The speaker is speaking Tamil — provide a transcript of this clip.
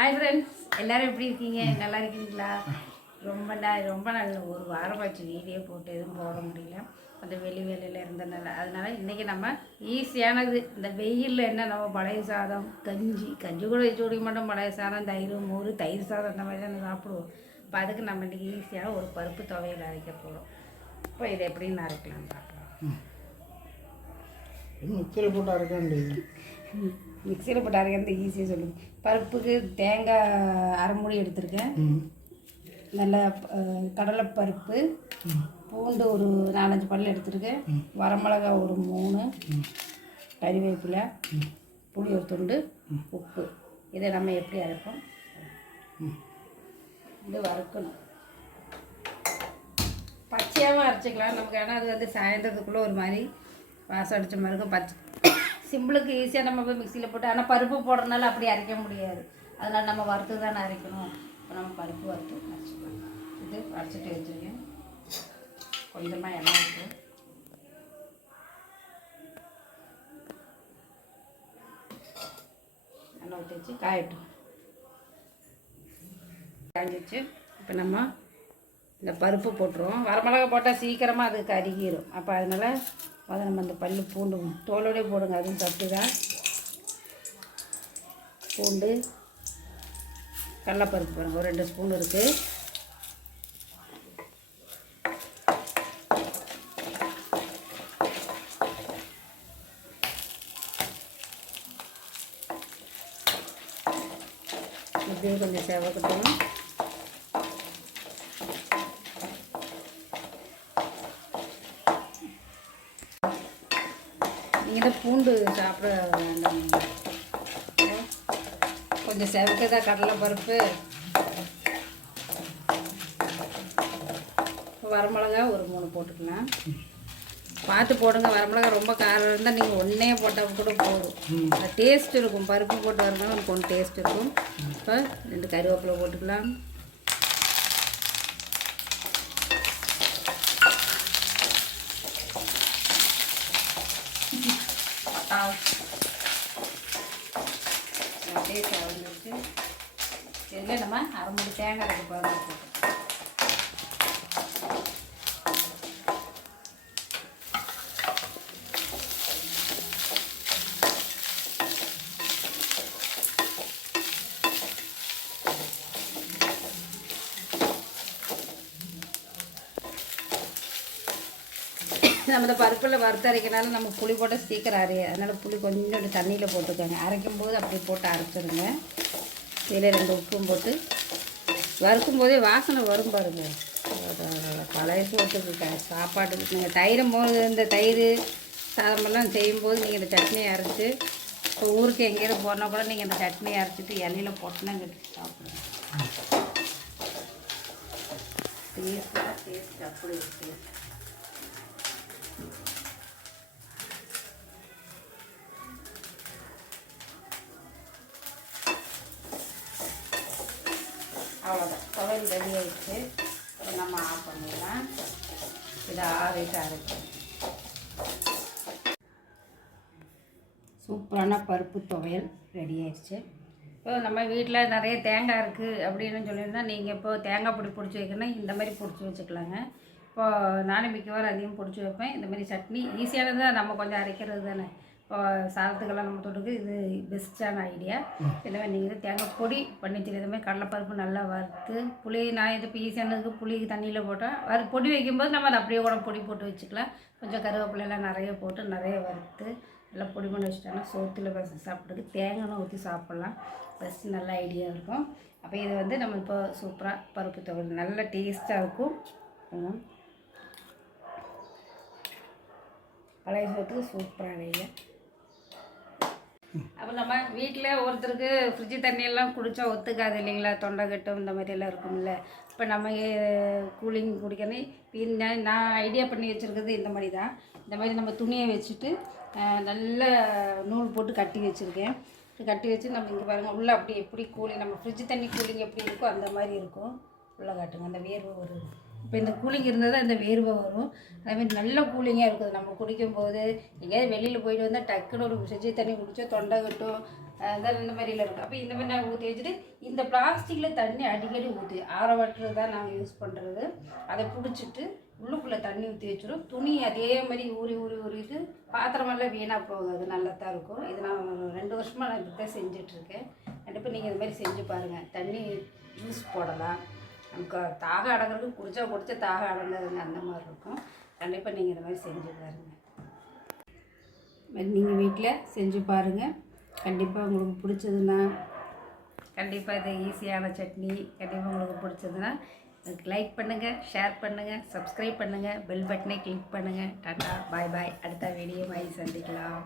ஹாய் ஃப்ரெண்ட்ஸ், எல்லோரும் எப்படி இருக்கீங்க? நல்லா இருக்கீங்களா? ரொம்ப நல்ல ஒரு வாரமாச்சு வீடியோ போட்டு எதுவும் போட முடியல. அந்த வெளியில் இருந்தனால அதனால் இன்றைக்கி நம்ம ஈஸியானது இந்த வெயிலில் என்ன நம்ம பழைய சாதம் கஞ்சி கூட வச்சு குடிக்க மாட்டோம். பழைய சாதம், தயிர், மோர், தயிர் சாதம் அந்த மாதிரி தான் சாப்பிடுவோம். இப்போ அதுக்கு நம்ம இன்றைக்கி ஈஸியாக ஒரு பருப்பு துவையல் அரைக்க போகிறோம். இப்போ இதை எப்படின்னு அரைக்கலாம் பார்க்கலாம். மிக்சியில் போட்டு அரைக்க முடியாது. மிக்சியில் போட்டு அரைக்கிறது ஈஸியாக சொல்லுங்கள். பருப்புக்கு தேங்காய் அரைமுடி எடுத்திருக்கேன். நல்லா கடலைப்பருப்பு, பூண்டு ஒரு 4-5 பல் எடுத்துருக்கேன். வரமிளகா ஒரு 3, கறிவேப்பிலை, புளி ஒரு துண்டு, உப்பு. இதை நம்ம எப்படி அரைப்போம்? இது வறுக்கணும். பச்சையாகவும் அரைச்சிக்கலாம் நமக்கு. ஆனால் அது வந்து சாயந்தரத்துக்குள்ளே ஒரு மாதிரி வாசம் அடித்த மாதிரி இருக்கும். பச்சை சிம்பிளுக்கு ஈஸியாக நம்ம போய் மிக்சியில் போட்டு, ஆனால் பருப்பு போடுறதுனால அப்படி அரைக்க முடியாது. அதனால் நம்ம வறுத்து தானே அரைக்கணும். இப்போ நம்ம பருப்பு வறுத்து அரைச்சிக்கலாம். இது அரைச்சிட்டு வச்சுருக்கேன். கொஞ்சமாக எண்ணெய் விட்டு எண்ணெய் ஊற்றி வச்சு காயட்டும். காஞ்சிச்சு. இப்போ நம்ம இந்த பருப்பு போட்டுருவோம். வரமிளகா போட்டால் சீக்கிரமாக அது கருகிடும். அப்போ அதனால் அதை நம்ம அந்த பல்லு பூண்டு தோலோடய போடுங்க, அதுவும் தப்பு தான். பூண்டு, கடலைப்பருப்பு பாருங்க, ஒரு 2 ஸ்பூன் இருக்குது. இப்படியே கொஞ்சம் செவக்கட்டும். நீங்கள் தான் பூண்டு சாப்பிட வேண்டாம். கொஞ்சம் செவக்கதா கடலைப்பருப்பு, வரமிளகா ஒரு 3 போட்டுக்கலாம். பார்த்து போடுங்க. வரமிளகா ரொம்ப காரம் இருந்தால் நீங்கள் ஒன்றே போட்டால் கூட போதும். டேஸ்ட் இருக்கும். பருப்பு போட்டு வரணும், நமக்கு ஒன்று டேஸ்ட் இருக்கும். இப்போ 2 கருவேப்பிலை போட்டுக்கலாம். அப்படியே கலந்துட்டு இதில் நம்ம அரைமுடி தேங்காய் அரைக்க போகிறோம். நம்ம இந்த பருப்பில் வறுத்து அரைக்கிறனால நம்ம புளி போட்டு சீக்கிரம் அரைய, அதனால் புளி கொஞ்சம் தண்ணியில் போட்டுக்கோங்க. அரைக்கும் போது அப்படி போட்டு அரைச்சிடுங்க. இதில் 2 உப்பும் போட்டு வறுக்கும் போதே வாசனை வரும் பாருங்க. பழைய சோத்துக்கு சாப்பாட்டுக்கு நீங்கள் தயிரும் போது இந்த தயிர் சாதமெல்லாம் செய்யும்போது நீங்கள் இந்த சட்னியை அரைச்சி, இப்போ ஊருக்கு எங்கேயாவது போனால் கூட நீங்கள் இந்த சட்னியை அரைச்சிட்டு இலையில் போட்டுனா கட்டி சாப்பிடுங்க. டேஸ்ட் அப்படி இருக்குது. அவ்வளோதான், துவையல் ரெடி ஆகிடுச்சு. இப்போ நம்ம ஆஃப் பண்ணிடலாம். இதை ஆறிட்டு அரைக்கும். சூப்பரான பருப்பு துவையல் ரெடி ஆகிடுச்சு. இப்போ நம்ம வீட்டில் நிறைய தேங்காய் இருக்குது அப்படின்னு சொல்லியிருந்தால் நீங்கள் இப்போ தேங்காய் பொடி பிடிச்சி வைக்கணும். இந்த மாதிரி பிடிச்சி வச்சுக்கலாங்க. இப்போது நானும் மிக்கவாறு அதிகம் பிடிச்சி வைப்பேன். இந்த மாதிரி சட்னி ஈஸியானது தான், நம்ம கொஞ்சம் அரைக்கிறது தானே. இப்போ சாதத்துக்கெல்லாம் நம்ம தொட்டுக்கு இது பெஸ்ட்டான ஐடியா. இல்லை நீங்கள் தேங்காய் பொடி பண்ணி வச்சுருக்க மாதிரி கடலைப்பருப்பு நல்லா வறுத்து, புளி நான் இது இப்போ ஈஸியானதுக்கு புளி தண்ணியில் போட்டால் பொடி வைக்கும்போது நம்ம அதை அப்படியே கூட பொடி போட்டு வச்சுக்கலாம். கொஞ்சம் கருவேப்பிலையெல்லாம் நிறைய போட்டு நிறைய வறுத்து நல்லா பொடி பண்ணி வச்சுட்டோன்னா சோத்தில் பசங்க சாப்பிட்றதுக்கு தேங்காய் ஊற்றி சாப்பிட்லாம். பெஸ்ட்டு நல்ல ஐடியா இருக்கும். அப்போ இது வந்து நம்ம இப்போ சூப்பராக பருப்பு துவையல் நல்ல டேஸ்ட்டாக இருக்கும். பழைய சோத்துக்கு சூப்பராக ஐடியா. அப்போ நம்ம வீட்டில் ஒருத்தருக்கு ஃப்ரிட்ஜு தண்ணியெல்லாம் குடித்தா ஒத்துக்காது இல்லைங்களா, தொண்டை கட்டும் இந்த மாதிரியெல்லாம் இருக்கும்ல. இப்போ நம்ம கூலிங் குடிக்கணும். நான் ஐடியா பண்ணி வச்சுருக்கிறது இந்த மாதிரி தான். இந்த மாதிரி நம்ம துணியை வச்சுட்டு நல்ல நூல் போட்டு கட்டி வச்சுருக்கேன். கட்டி வச்சு நம்ம இங்கே பாருங்கள், உள்ளே அப்படி எப்படி கூலிங் நம்ம ஃப்ரிட்ஜு தண்ணி கூலிங் எப்படி இருக்கோ அந்த மாதிரி இருக்கும். உள்ளே காட்டுங்க, அந்த வேர்வை வருது. இப்போ இந்த கூலிங் இருந்தால் தான் இந்த வேர்வை வரும். அதேமாதிரி நல்ல கூலிங்காக இருக்குது நம்ம குடிக்கும்போது. எங்கேயாவது வெளியில் போயிட்டு வந்தால் டக்குன்னு ஒரு ஃப்ரிட்ஜு தண்ணி குடித்தா தொண்டை கட்டும், இந்த மாதிரிலாம் இருக்கும். அப்போ இந்த மாதிரி நாங்கள் ஊற்றி வச்சுட்டு இந்த பிளாஸ்டிக்கில் தண்ணி அடிக்கடி ஊற்றி ஆற வாட்டர் தான் நாங்கள் யூஸ் பண்ணுறது. அதை பிடிச்சிட்டு உள்ளுக்குள்ளே தண்ணி ஊற்றி வச்சிடும். துணி அதே மாதிரி ஊறிட்டு பாத்திரமெல்லாம் வீணாக போகாது, நல்லா தான் இருக்கும். இது நான் 2 வருஷமாக நான் இப்படி தான் செஞ்சிட்ருக்கேன். கண்டிப்பாக நீங்கள் இந்த மாதிரி செஞ்சு பாருங்கள். தண்ணி ஜூஸ் போடலாம், நமக்கு தாகம் அடங்கிறதுக்கு குடித்தா தாகம் அடங்காதுங்க, அந்த மாதிரி இருக்கும். கண்டிப்பாக நீங்கள் இந்த மாதிரி செஞ்சு பாருங்கள். நீங்கள் வீட்டில் செஞ்சு பாருங்கள். கண்டிப்பாக உங்களுக்கு பிடிச்சதுன்னா, கண்டிப்பாக இது ஈஸியான சட்னி கண்டிப்பாக உங்களுக்கு பிடிச்சதுன்னா லைக் பண்ணுங்கள், ஷேர் பண்ணுங்கள், சப்ஸ்கிரைப் பண்ணுங்கள், பெல் பட்டனை கிளிக் பண்ணுங்கள். டாட்டா, பாய் பாய். அடுத்த வீடியோ சந்திக்கலாம்.